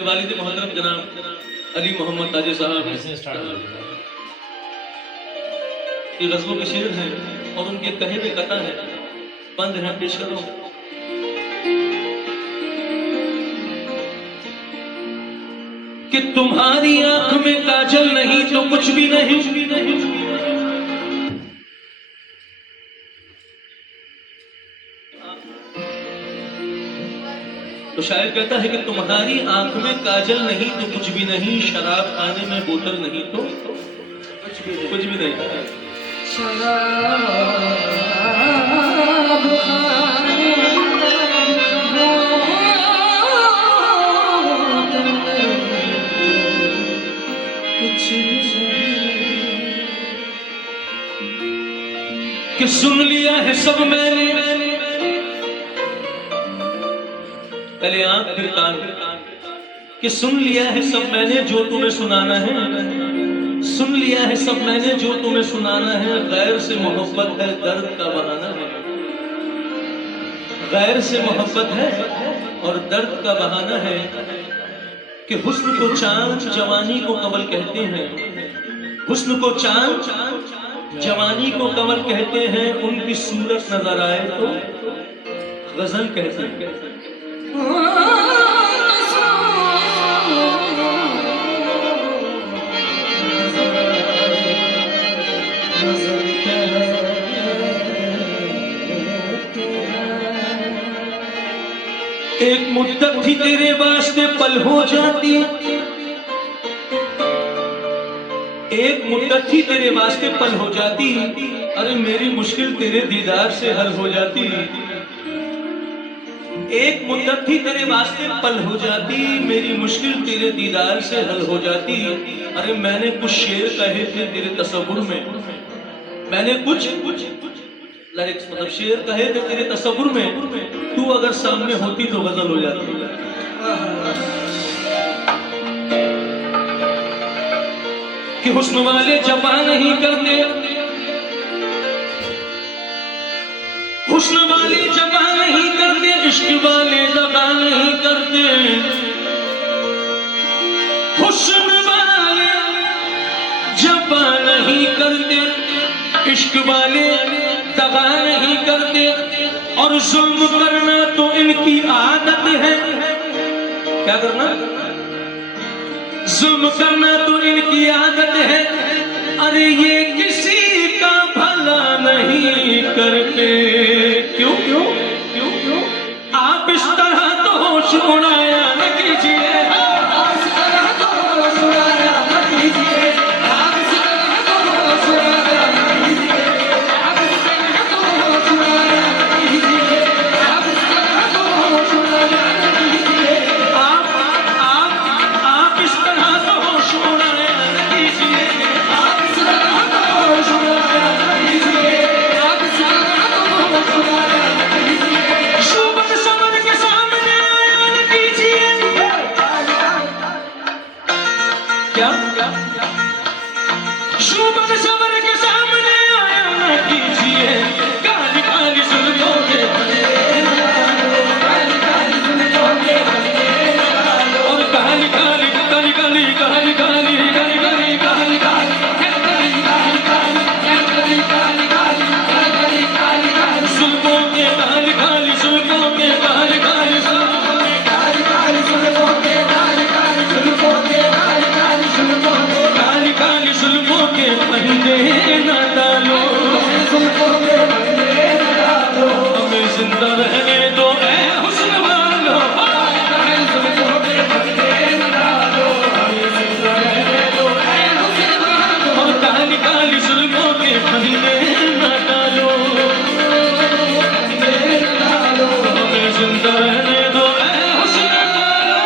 वालिद मोहतरम जनाब अली मोहम्मद ताजे साहब ये गज़लों के शेर हैं और उनके कहे हुए कथा है, बंद है पेश करो। कि तुम्हारी आंख में काजल नहीं तो कुछ भी नहीं, तो शायर कहता है कि तुम्हारी आंख में काजल नहीं तो कुछ भी नहीं, शराब खाने में बोतल नहीं तो कुछ भी नहीं। शराब कि सुन लिया है सब मैंने, पहले आंख फिर कान, कि सुन लिया है सब मैंने जो तुम्हें सुनाना है, सुन लिया है सब मैंने जो तुम्हें सुनाना है। गैर से मोहब्बत है दर्द का बहाना है, गैर से मोहब्बत है और दर्द का बहाना है। कि हुस्न को चांद जवानी को कमल कहते हैं, हुस्न को चांद जवानी को कमल कहते हैं, उनकी सूरत नजर आए तो गजल कहते हैं। एक मुद्दत थी तेरे वास्ते पल हो जाती, एक मुद्दत थी तेरे वास्ते पल हो जाती, अरे मेरी मुश्किल तेरे दीदार से हल हो जाती। एक मुद्दत थी तेरे वास्ते पल हो जाती, मेरी मुश्किल तेरे दीदार से हल हो जाती। अरे मैंने कुछ शेर कहे थे तेरे तसव्वुर में, मैंने कुछ लिरिक्स मतलब शेर कहे थे तेरे तसव्वुर में, तू अगर सामने होती तो गजल हो जाती। कि हुस्न वाले जफा नहीं करते, हुस्न वाले जफा नहीं करते, इश्क वाले दगा नहीं करते, हुस्न वाले जफा नहीं करते, इश्क वाले दगा नहीं करते, और जुल्म करना तो इनकी आदत है। क्या करना? जुल्म करना तो इनकी आदत है। अरे ये किसी का भला नहीं करते। क्यों क्यों क्यों क्यों? आप इस तरह तो होश उड़ाया न कीजिए, आप इस तरह तो होश उड़ाया न कीजिए, आप इस तरह तो होश उड़ाया न कीजिए, आप इस तरह तो होश उड़ाया न कीजिए, आप इस तरह तो होश उड़ाया न कीजिए, आप इस तरह तो होश उड़ाया न कीजिए, आप इस तरह तो होश उड़ाया न कीजिए, आप इस तरह तो होश उड़ाया न कीजिए। शोभत समर के सामने आया न कीजिए। क्या शोभत समर के सामने आया न कीजिए, काली काली जुल्फों के काली काली जुल्फों के और काली काली काली काली काली काली काली काली काली काली जुल्फों के काली काली जुल्फों के काली काली जुल्फों के काली काली जुल्फों के काली काली जुल्फों के काली काली जुल्फों के काली काली जुल्फों के फंदे न डालो, जुल्फों के फंदे न डालो, हमें जिंदा रहने दो ऐ हुस्न वालो, जुल्फों के फंदे न डालो, हमें जिंदा रहने दो ऐ हुस्न वालो, और काली काली जुल्फों के फंदे न डालो, फंदे न डालो, हमें जिंदा रहने दो ऐ हुस्न वालो।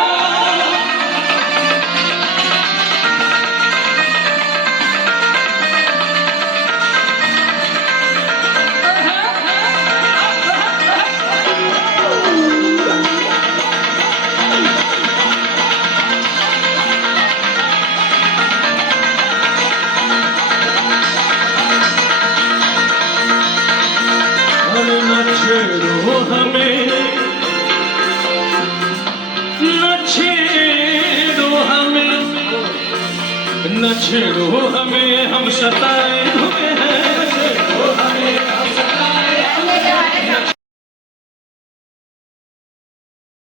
अरे न छेड़ो हमें, न छेड़ो न छेड़ो हमें हम सताए हुए हैं